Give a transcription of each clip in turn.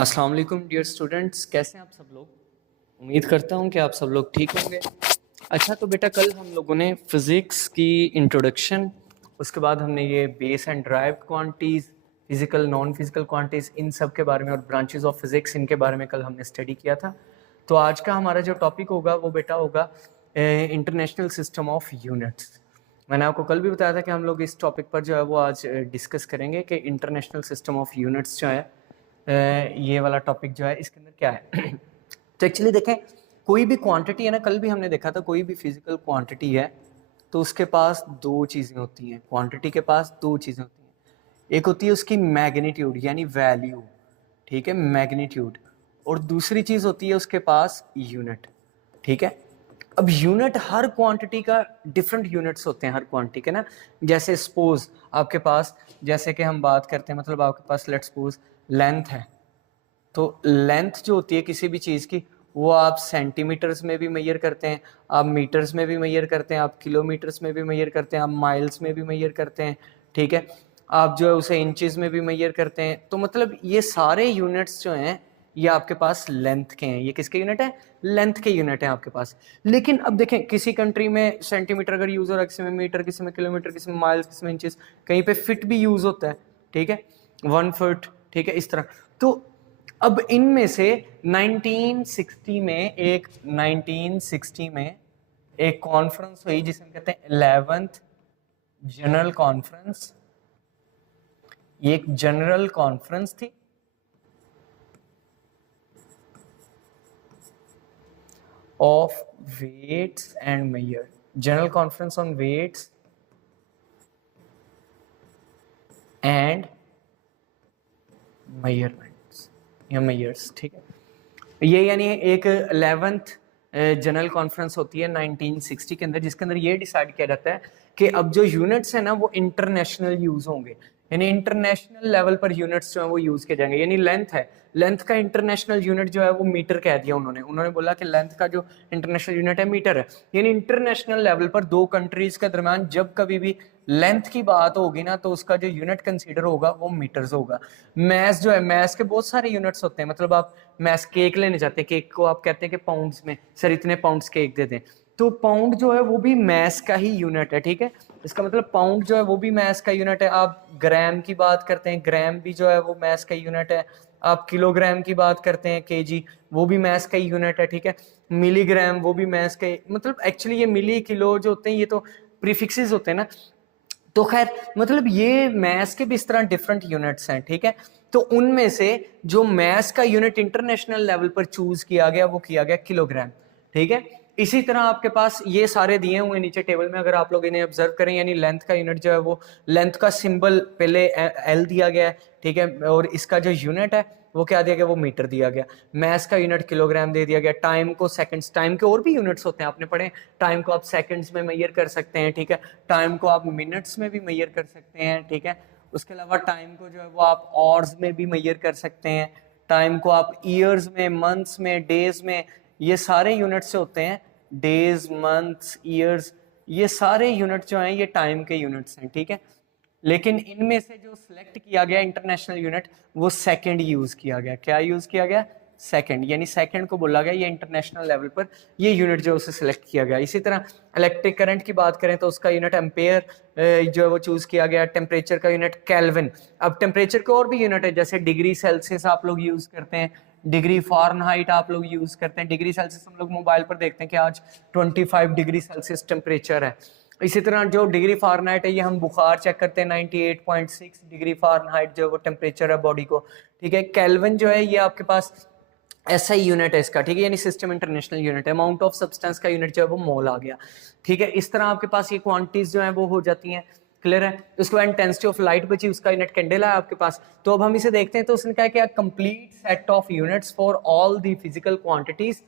अस्सलाम वालेकुम dear students, कैसे हैं आप सब लोग। उम्मीद करता हूं कि आप सब लोग ठीक होंगे। अच्छा तो बेटा कल हम लोगों ने फिज़िक्स की इंट्रोडक्शन, उसके बाद हमने ये base and derived quantities, physical non physical quantities, इन सब के बारे में और ब्रांचेस ऑफ फिज़िक्स इनके बारे में कल हमने स्टडी किया था। तो आज का हमारा जो टॉपिक होगा वो बेटा होगा इंटरनेशनल सिस्टम ऑफ यूनिट्स। मैंने आपको कल भी बताया था कि हम लोग इस टॉपिक पर जो है वो आज डिस्कस करेंगे कि इंटरनेशनल सिस्टम ऑफ यूनिट्स जो है ये वाला टॉपिक जो है इसके अंदर क्या है। तो एक्चुअली देखें, कोई भी क्वांटिटी है ना, कल भी हमने देखा था कोई भी फिजिकल क्वांटिटी है तो उसके पास दो चीज़ें होती हैं। क्वांटिटी के पास दो चीज़ें होती हैं, एक होती है उसकी मैग्नीट्यूड यानी वैल्यू, ठीक है, मैग्नीट्यूड, और दूसरी चीज़ होती है उसके पास यूनिट, ठीक है। अब यूनिट हर क्वांटिटी का डिफरेंट यूनिट्स होते हैं हर क्वांटिटी के ना। जैसे सपोज आपके पास, जैसे कि हम बात करते हैं, मतलब आपके पास लेट्स सपोज लेंथ है, तो लेंथ जो होती है किसी भी चीज़ की वो आप सेंटीमीटर्स में भी मेजर करते हैं, आप मीटर्स में भी मेजर करते हैं, आप किलोमीटर्स में भी मेजर करते हैं, आप माइल्स में भी मेजर करते हैं, ठीक है। आप जो है उसे इंचेस में भी मेजर करते हैं। तो मतलब ये सारे यूनिट्स जो हैं ये आपके पास लेंथ के हैं। ये किसके यूनिट है? लेंथ के यूनिट है आपके पास। लेकिन अब देखें, किसी कंट्री में सेंटीमीटर अगर यूज हो रहा है, किसी में मीटर, किसी में किलोमीटर, किसी में माइल्स, किसी में इंचेस, कहीं पे फिट भी यूज होता है, ठीक है, 1 फुट, ठीक है, इस तरह। तो अब इनमें से 1960 में एक कॉन्फ्रेंस हुई जिसे हम कहते हैं 11th जनरल कॉन्फ्रेंस। ये एक जनरल कॉन्फ्रेंस थी of weights and measure, general conference on weights and measurements या मेजर्स, ठीक है। ये यानी एक 11th जनरल कॉन्फ्रेंस होती है 1960 के अंदर, जिसके अंदर ये डिसाइड किया जाता है कि अब जो यूनिट्स है ना वो इंटरनेशनल यूज होंगे, यानी इंटरनेशनल लेवल पर यूनिट्स जो है वो यूज किए जाएंगे। यानी लेंथ है, लेंथ का इंटरनेशनल यूनिट जो है वो मीटर कह दिया उन्होंने बोला कि लेंथ का जो इंटरनेशनल यूनिट है मीटर है। यानी इंटरनेशनल लेवल पर दो कंट्रीज के दरमियान जब कभी भी लेंथ की बात होगी ना तो उसका जो यूनिट कंसीडर होगा वो मीटर्स होगा। मैस जो है, मैस के बहुत सारे यूनिट्स होते हैं। मतलब आप मैस केक लेने जाते हैं, केक को आप कहते हैं कि पाउंड्स में, सर इतने पाउंड्स केक दे दें, तो पाउंड जो है वो भी मैस का ही यूनिट है, ठीक है। इसका मतलब पाउंड जो है वो भी मैस का यूनिट है। आप ग्राम की बात करते हैं, ग्राम भी जो है वो मैस का यूनिट है। आप किलोग्राम की बात करते हैं, केजी, वो भी मैस का यूनिट है, ठीक है। मिलीग्राम वो भी मैस का, मतलब एक्चुअली ये मिली किलो जो होते हैं ये तो प्रीफिक्सेस होते हैं ना। तो खैर मतलब ये मैथ्स के भी इस तरह डिफरेंट यूनिट्स हैं, ठीक है। तो उनमें से जो मैथ्स का यूनिट इंटरनेशनल लेवल पर चूज किया गया वो किया गया किलोग्राम, ठीक है। इसी तरह आपके पास ये सारे दिए हुए नीचे टेबल में, अगर आप लोग इन्हें ऑब्जर्व करें, यानी लेंथ का यूनिट जो है वो, लेंथ का सिंबल पहले एल दिया गया है, ठीक है, और इसका जो यूनिट है वो क्या दिया गया, वो मीटर दिया गया। मैथ्स का यूनिट किलोग्राम दे दिया गया। टाइम को सेकंड्स, टाइम के और भी यूनिट्स होते हैं, आपने पढ़े, टाइम को आप सेकंड्स में मेजर कर सकते हैं, ठीक है। टाइम को आप मिनट्स में भी मेजर कर सकते हैं, ठीक है। उसके अलावा टाइम को जो है वो आप आवर्स में भी मेजर कर सकते हैं। टाइम को आप ईयर्स में, मंथ्स में, डेज में, ये सारे यूनिट्स से होते हैं। डेज, मंथ्स, ईयर्स, ये सारे यूनिट जो हैं ये टाइम के यूनिट्स हैं, ठीक है। लेकिन इनमें से जो सिलेक्ट किया गया इंटरनेशनल यूनिट वो सेकंड यूज किया गया। क्या यूज किया गया? सेकंड, यानी सेकंड को बोला गया ये इंटरनेशनल लेवल पर ये यूनिट जो उसे सिलेक्ट किया गया। इसी तरह इलेक्ट्रिक करंट की बात करें तो उसका यूनिट एम्पेयर जो है वो चूज किया गया। टेम्परेचर का यूनिट केल्विन। अब टेम्परेचर के और भी यूनिट है, जैसे डिग्री सेल्सियस आप लोग यूज करते हैं, डिग्री फॉरेनहाइट आप लोग यूज करते हैं। डिग्री सेल्सियस हम लोग मोबाइल पर देखते हैं कि आज 25 डिग्री सेल्सियस टेम्परेचर है। इसी तरह जो डिग्री फारेनहाइट है ये हम बुखार चेक करते हैं, 98.6 डिग्री फारेनहाइट जो वो टेम्परेचर है बॉडी को, ठीक है। केल्विन जो है ये आपके पास ऐसा ही यूनिट है इसका, ठीक है, यानी सिस्टम इंटरनेशनल यूनिट है। अमाउंट ऑफ सब्सटेंस का यूनिट जो है वो मोल आ गया, ठीक है। इस तरह आपके पास ये क्वांटिटीज जो है वो हो जाती हैं, क्लियर है। उसके बाद इंटेंसिटी ऑफ लाइट बची, उसका यूनिट कैंडल है आपके पास। तो अब हम इसे देखते हैं, तो उसने कहा कि complete set of units for all the physical quantities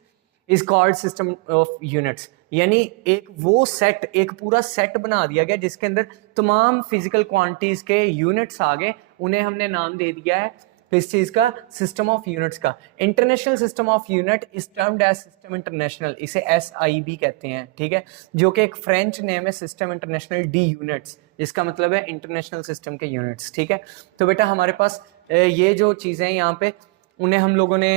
is called system of units. यानी एक वो सेट, एक पूरा सेट बना दिया गया जिसके अंदर तमाम फिजिकल क्वांटिटीज के यूनिट्स आ गए, उन्हें हमने नाम दे दिया है किस चीज का? सिस्टम ऑफ यूनिट्स का। International system of unit is termed as system international, इसे SIB कहते हैं, ठीक है, जो कि एक फ्रेंच नेम है सिस्टम इंटरनेशनल डी यूनिट्स, जिसका मतलब है इंटरनेशनल सिस्टम के यूनिट्स, ठीक है। तो बेटा हमारे पास ये जो चीजें हैं यहाँ पे उन्हें हम लोगों ने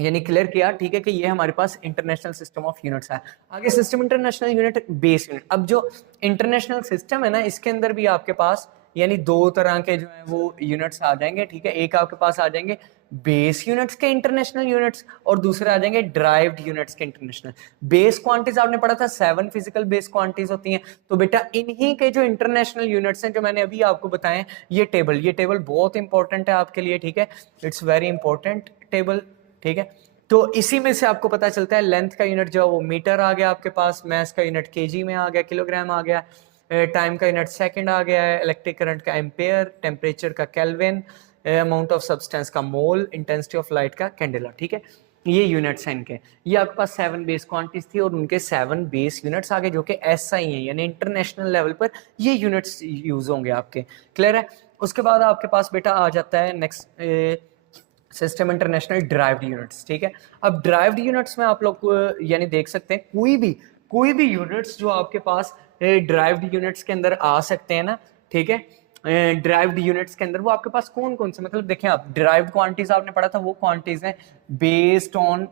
यानी क्लियर किया, ठीक है, कि ये हमारे पास इंटरनेशनल सिस्टम ऑफ यूनिट्स है। आगे system international unit, base unit. अब जो इंटरनेशनल सिस्टम है ना, इसके अंदर भी आपके पास यानी दो तरह के जो है वो यूनिट्स आ जाएंगे, ठीक है। एक आपके पास आ जाएंगे बेस यूनिट्स के इंटरनेशनल यूनिट्स, और दूसरे आ जाएंगे ड्राइव्ड यूनिट्स के इंटरनेशनल। बेस क्वांटिटीज आपने पढ़ा था 7 फिजिकल बेस क्वांटिटीज होती हैं, तो बेटा इन्हीं के जो इंटरनेशनल यूनिट्स हैं जो मैंने अभी आपको बताए, ये टेबल बहुत इंपॉर्टेंट है आपके लिए, ठीक है, इट्स वेरी इंपॉर्टेंट टेबल, ठीक है। तो इसी में से आपको पता चलता है लेंथ का यूनिट जो है वो मीटर आ गया आपके पास, मास का यूनिट केजी में आ गया, किलोग्राम आ गया, टाइम का यूनिट सेकंड आ गया है, इलेक्ट्रिक करंट का एम्पेयर, टेम्परेचर का केल्विन, अमाउंट ऑफ सब्सटेंस का मोल, इंटेंसिटी ऑफ लाइट का कैंडेला, ठीक है। ये यूनिट्स हैं इनके। ये आपके पास 7 बेस क्वांटिटीज थी और उनके 7 बेस यूनिट्स आगे जो कि एसआई हैं, यानी इंटरनेशनल लेवल पर ये यूनिट्स यूज होंगे आपके। क्लियर है? उसके बाद आपके पास बेटा आ जाता है next system international derived units, ठीक है। अब ड्राइव्ड यूनिट्स में आप लोग यानी देख सकते हैं कोई भी यूनिट्स जो आपके पास ड्राइव्ड यूनिट्स के अंदर आ सकते हैं ना, ठीक है। ड्राइव्ड यूनिट्स के अंदर वो आपके पास कौन कौन से, मतलब देखें आप, ड्राइव्ड क्वांटिटीज आपने पढ़ा था, वो क्वांटिटीज हैं बेस्ड ऑन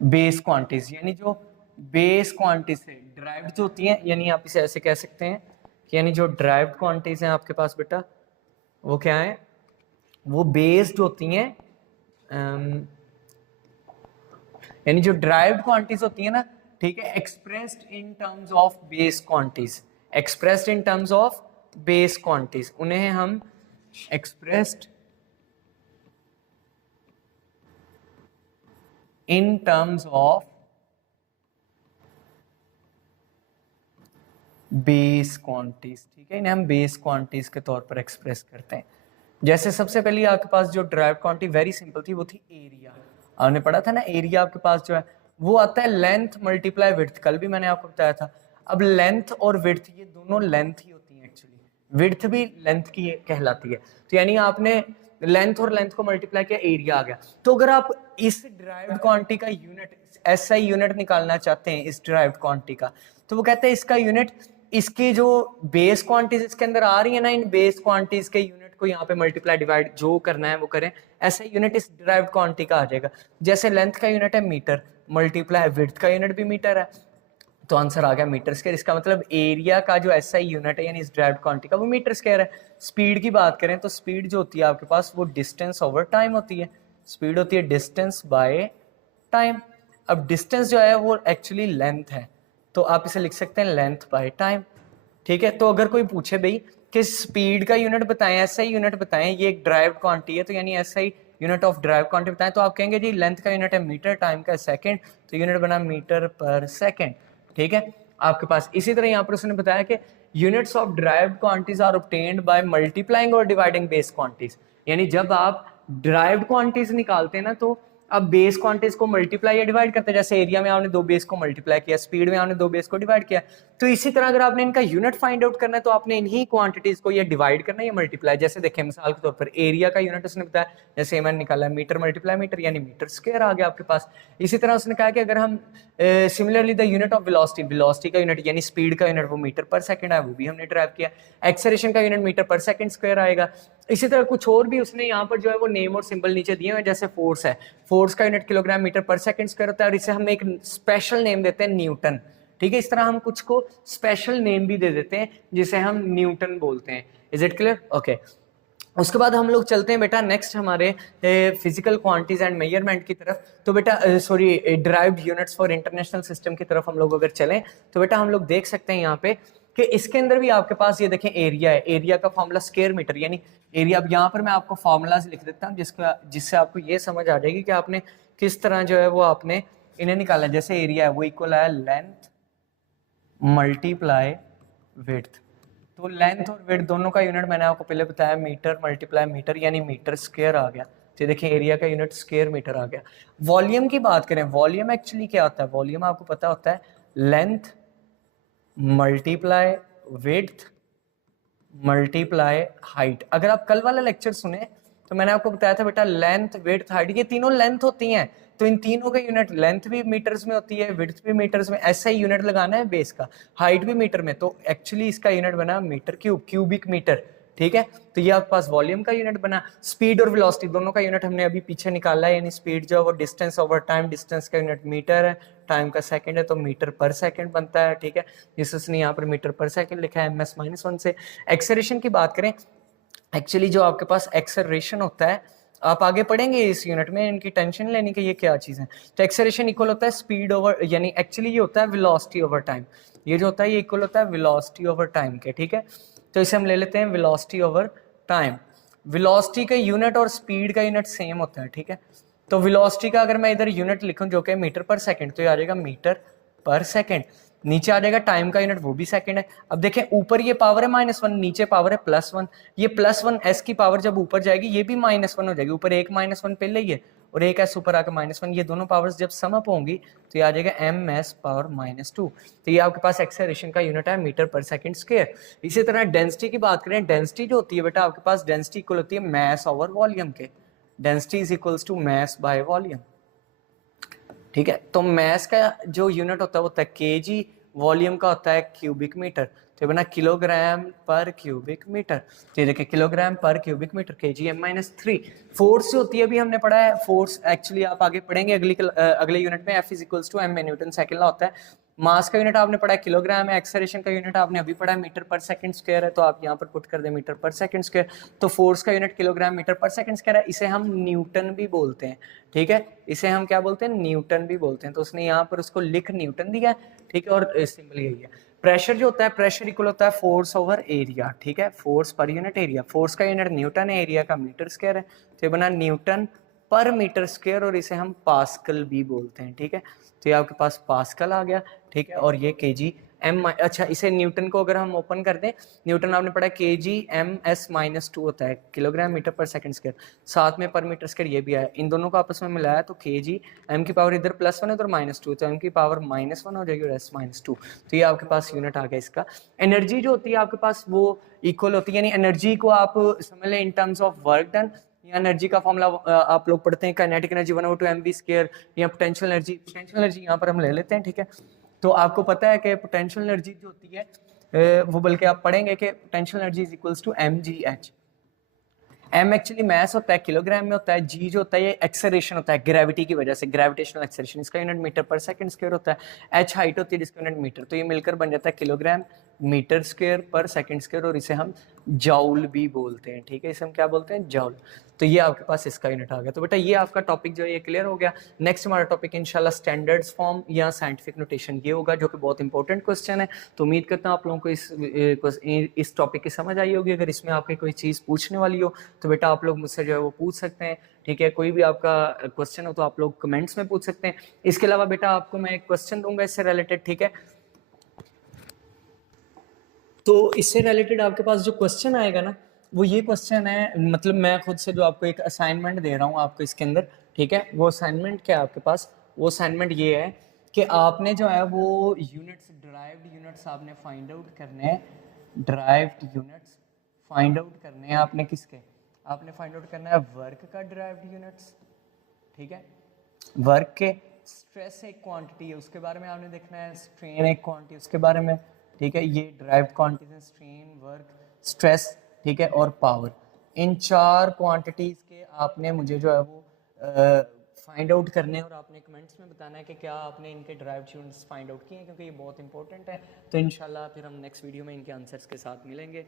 बेस क्वांटिटीज, यानी जो बेस क्वांटिटीज है ड्राइव्ड जो होती हैं, यानी आप इसे ऐसे कह सकते हैं कि यानी जो ड्राइव्ड क्वांटिटीज हैं आपके पास बेटा वो क्या है, वो बेस्ड होती हैं यानी जो ड्राइव्ड क्वांटिटीज होती है ना, ठीक है, expressed in terms of base quantities, expressed in terms of base quantities, उन्हें हम expressed in terms of base quantities, ठीक है, इन्हें हम बेस क्वांटिटीज के तौर पर एक्सप्रेस करते हैं। जैसे सबसे पहले आपके पास जो ड्राइव क्वांटिटी वेरी सिंपल थी वो थी एरिया, आपने पढ़ा था ना, एरिया आपके पास जो है वो आता है लेंथ मल्टीप्लाई विड्थ, कल भी मैंने आपको बताया था। अब लेंथ और विड्थ ये दोनों लेंथ ही होती है एक्चुअली, विड्थ भी लेंथ की कहलाती है, तो यानी आपने लेंथ और लेंथ को मल्टीप्लाई किया, एरिया आ गया। तो अगर आप इस ड्राइव्ड क्वांटिटी का यूनिट, एसआई यूनिट निकालना चाहते हैं इस ड्राइव्ड क्वांटिटी का, तो वो कहते हैं इसका यूनिट, इसकी जो बेस क्वांटिटीज इसके अंदर आ रही है ना, इन बेस क्वांटिटीज के यूनिट को यहाँ पे मल्टीप्लाई डिवाइड जो करना है वो करें, ऐसा यूनिट इस ड्राइव्ड क्वांटिटी का आ जाएगा। जैसे लेंथ का यूनिट है मीटर, मल्टीप्लाई विड्थ का यूनिट भी मीटर है, तो आंसर आ गया मीटर स्क्वायर। इसका मतलब एरिया का जो एसआई यूनिट है यानी इस ड्राइव्ड क्वांटिटी का वो मीटर स्क्वायर है। स्पीड की बात करें तो स्पीड जो होती है आपके पास वो डिस्टेंस ओवर टाइम होती है, स्पीड होती है डिस्टेंस बाय टाइम। अब डिस्टेंस जो है वो एक्चुअली लेंथ है, तो आप इसे लिख सकते हैं लेंथ बाय टाइम, ठीक है। तो अगर कोई पूछे भाई कि स्पीड का यूनिट बताएं, एसआई यूनिट बताएं, ये एक ड्राइव क्वांटिटी है तो यानी SI unit of drive quantity बताएं, तो आप कहेंगे जी लेंथ का यूनिट है मीटर, टाइम का सेकंड, तो यूनिट बना मीटर पर सेकंड, ठीक है आपके पास। इसी तरह यहाँ पर उसने बताया कि units of derived quantities are obtained by multiplying और डिवाइडिंग बेस क्वांटिटीज, यानी जब आप ड्राइव्ड क्वांटिटीज निकालते हैं ना तो अब बेस क्वांटिटीज को मल्टीप्लाई या डिवाइड करते हैं। जैसे एरिया में आपने 2 बेस को मल्टीप्लाई किया, स्पीड में आपने 2 बेस को डिवाइड किया, तो इसी तरह अगर आपने इनका यूनिट फाइंड आउट करना है तो आपने इन्हीं क्वांटिटीज को या डिवाइड करना है या मल्टीप्लाई। जैसे देखें मिसाल के तौर पर एरिया का यूनिट उसने बताया, जैसे मैंने निकाला मीटर मल्टीप्लाई मीटर यानी मीटर स्क्वायर आ गया आपके पास। इसी तरह उसने कहा कि अगर हम similarly the unit of velocity, velocity का यूनिट यानी स्पीड का यूनिट वो मीटर पर सेकंड है, वो भी हमने ड्राइव किया। एक्सेलरेशन का यूनिट मीटर पर सेकंड स्क्वायर आएगा। इसी तरह कुछ और भी उसने यहाँ पर जो है वो नेम और सिंबल नीचे दिए हुए, जैसे फोर्स है, फोर्स का यूनिट किलोग्राम मीटर पर सेकंड स्क्वायर होता है और इसे हम एक स्पेशल नेम देते हैं न्यूटन, ठीक है। इस तरह हम कुछ को स्पेशल नेम भी दे देते हैं जिसे हम न्यूटन बोलते हैं। Is it clear? ओके। उसके बाद हम लोग चलते हैं बेटा नेक्स्ट हमारे फिजिकल क्वांटिटीज एंड मेजरमेंट की तरफ। तो बेटा sorry derived units for international system की तरफ हम लोग अगर चलें तो बेटा हम लोग देख सकते हैं यहाँ पे कि इसके अंदर भी आपके पास ये देखें एरिया है, एरिया का फॉर्मूला स्क्वायर मीटर यानी एरिया। अब यहाँ पर मैं आपको फॉर्मूलाज लिख देता हूँ जिससे आपको ये समझ आ जाएगी कि आपने किस तरह जो है वो आपने इन्हें निकाला। जैसे एरिया है वो इक्वल है लेंथ मल्टीप्लाई विड्थ, तो लेंथ और विड्थ दोनों का यूनिट मैंने आपको पहले बताया मीटर मल्टीप्लाई मीटर यानी मीटर स्क्वायर आ गया। तो देखिए एरिया का यूनिट स्क्वायर मीटर आ गया। वॉल्यूम की बात करें, वॉल्यूम एक्चुअली क्या होता है? वॉल्यूम आपको पता होता है length multiply width multiply height. अगर आप कल वाला लेक्चर सुने तो मैंने आपको बताया था बेटा लेंथ विड्थ हाइट ये तीनों लेंथ होती हैं, तो इन तीनों का यूनिट लेंथ भी मीटर्स में होती है, विड्थ भी मीटर्स में, ऐसा ही यूनिट लगाना है बेस का, हाइट भी मीटर में। तो एक्चुअली इसका यूनिट बना मीटर क्यूब, क्यूबिक मीटर, ठीक है। तो ये आपके पास वॉल्यूम का यूनिट बना। स्पीड और वेलोसिटी दोनों का यूनिट हमने अभी पीछे निकाला है, यानी स्पीड जो है वो डिस्टेंस ओवर टाइम, डिस्टेंस का यूनिट मीटर है, टाइम का सेकंड है, तो मीटर पर सेकंड बनता है। ठीक है, जिस उसने यहाँ पर मीटर पर सेकंड लिखा है ms-1 से। एक्सेलरेशन की बात करें, एक्चुअली जो आपके पास एक्सेलरेशन होता है, आप आगे पढ़ेंगे इस यूनिट में, इनकी टेंशन लेने की ये क्या चीज़ है। तो एक्सेलरेशन इक्वल होता है स्पीड ओवर, यानी एक्चुअली ये होता है वेलोसिटी ओवर टाइम। ये जो होता है ये इक्वल होता है वेलोसिटी ओवर टाइम के। ठीक है, तो इसे हम ले लेते हैं वेलोसिटी ओवर टाइम। वेलोसिटी का यूनिट और स्पीड का यूनिट सेम होता है। ठीक है, तो वेलोसिटी का अगर मैं इधर यूनिट लिखूं जो कि मीटर पर सेकंड, तो ये आ जाएगा मीटर पर सेकंड। नीचे आ जाएगा टाइम का यूनिट, वो भी सेकंड है। अब देखें ऊपर ये पावर है -1, नीचे पावर है +1। ये +1 s की पावर जब ऊपर जाएगी ये भी -1 हो जाएगी। ऊपर एक -1 पहले ही है और एक s ऊपर आकर -1, ये दोनों पावर्स जब सम अप होंगी तो ये आ जाएगा ms पावर -2। तो ये आपके पास एक्सेलरेशन का यूनिट है मीटर पर सेकंड स्क्वायर। इसी तरह डेंसिटी की बात करें, डेंसिटी जो होती है बेटा आपके पास, डेंसिटी इक्वल होती है मास ओवर वॉल्यूम के। Density is equals to mass by volume. ठीक है, तो मास का जो यूनिट होता है वो होता है केजी, वॉल्यूम का होता है क्यूबिक मीटर। तो बना किलोग्राम पर क्यूबिक मीटर। तो ये देखिए किलोग्राम पर क्यूबिक मीटर, kgm-3। फोर्स जो होती है अभी हमने पढ़ा है, फोर्स एक्चुअली आप आगे पढ़ेंगे अगले यूनिट में, F is m Newton second law होता है। मास का यूनिट आपने पढ़ा है किलोग्राम है, एक्सेलरेशन का यूनिट आपने अभी पढ़ा है मीटर पर सेकंड स्क्वायर है, तो आप यहाँ पर पुट कर दे मीटर पर सेकंड स्क्वायर। तो फोर्स का यूनिट किलोग्राम मीटर पर सेकंड स्क्वायर है, इसे हम न्यूटन भी बोलते हैं। ठीक है, इसे हम क्या बोलते हैं, न्यूटन भी बोलते हैं। तो उसने यहाँ पर उसको लिख न्यूटन दिया है। ठीक है, और सिंबल यही है। प्रेशर जो होता है, प्रेशर इक्वल होता है फोर्स ओवर एरिया। ठीक है, force per unit area. Force का यूनिट न्यूटन है, एरिया का मीटर स्क्वायर है, तो ये बना न्यूटन पर मीटर स्क्वायर, और इसे हम पास्कल भी बोलते हैं। ठीक है, तो ये आपके पास पास्कल आ गया। ठीक है, और ये केजी एम, अच्छा इसे न्यूटन को अगर हम ओपन कर दें, न्यूटन आपने पढ़ा kg-m-2 होता है किलोग्राम मीटर पर सेकंड स्क्वायर, साथ में पर मीटर स्क्वायर ये भी आया, इन दोनों को आपस में मिलाया तो kg, m की पावर इधर +1 है उधर -2, तो m की पावर -1 हो जाएगी और s -2। तो ये आपके पास यूनिट आ गया इसका। एनर्जी जो होती है आपके पास वो इक्वल होती है, यानी एनर्जी को आप समझ लें in terms of work done. Energy का फॉर्मूला आप लोग पढ़ते हैं, काइनेटिक एनर्जी 1/2mv², या पोटेंशियल एनर्जी। पोटेंशियल एनर्जी यहाँ पर हम ले लेते हैं। ठीक है, तो आपको पता है कि पोटेंशियल एनर्जी जो होती है वो, बल्कि आप पढ़ेंगे कि potential energy is equals to mgh। m actually mass होता है, किलोग्राम में होता है। g जो होता है ये एक्सेलरेशन होता है ग्रेविटी की वजह से, ग्रेविटेशनल एक्सेलरेशन, इसका यूनिट मीटर पर सेकंड स्क्वायर होता है। h हाइट होती है जिसका यूनिट मीटर, तो ये मिलकर बन जाता है किलोग्राम मीटर स्क्वायर पर सेकंड स्क्वायर, और इसे हम जाउल भी बोलते हैं। ठीक है, इसे हम क्या बोलते हैं, जाउल। तो ये आपके पास इसका यूनिट आ गया। तो बेटा ये आपका टॉपिक जो है ये क्लियर हो गया। नेक्स्ट हमारा टॉपिक इंशाल्लाह स्टैंडर्ड्स फॉर्म या साइंटिफिक नोटेशन ये होगा, जो कि बहुत इंपॉर्टेंट क्वेश्चन है। तो उम्मीद करता हूँ आप लोगों को इस टॉपिक की समझ आई होगी। अगर इसमें आपकी कोई चीज़ पूछने वाली हो तो बेटा आप लोग मुझसे जो है वो पूछ सकते हैं। ठीक है, कोई भी आपका क्वेश्चन हो तो आप लोग कमेंट्स में पूछ सकते हैं। इसके अलावा बेटा आपको मैं एक क्वेश्चन दूंगा इससे रिलेटेड। ठीक है, तो इससे रिलेटेड आपके पास जो क्वेश्चन आएगा ना, वो ये क्वेश्चन है, मतलब मैं खुद से जो आपको एक असाइनमेंट दे रहा हूँ आपको इसके अंदर। ठीक है, वो असाइनमेंट क्या है आपके पास, वो असाइनमेंट ये है कि आपने जो है वो यूनिट्स, ड्राइव्ड यूनिट्स आपने फाइंड आउट करने हैं। ड्राइव्ड यूनिट्स फाइंड आउट करने हैं आपने किसके, आपने फाइंड आउट करना है वर्क का ड्राइव्ड यूनिट्स। ठीक है, वर्क के। स्ट्रेस एक क्वांटिटी है उसके बारे में आपने देखना है, स्ट्रेन एक क्वांटिटी उसके बारे में। ठीक है, ये ड्राइव्ड क्वांटिटीज हैं, स्ट्रेन, वर्क, स्ट्रेस। ठीक है, और पावर। इन चार क्वांटिटीज के आपने मुझे जो है वो फाइंड आउट करने हैं, और आपने कमेंट्स में बताना है कि क्या आपने इनके ड्राइव्ड यूनिट्स फाइंड आउट किए हैं, क्योंकि ये बहुत इंपॉर्टेंट है। तो इंशाल्लाह फिर हम नेक्स्ट वीडियो में इनके आंसर्स के साथ मिलेंगे।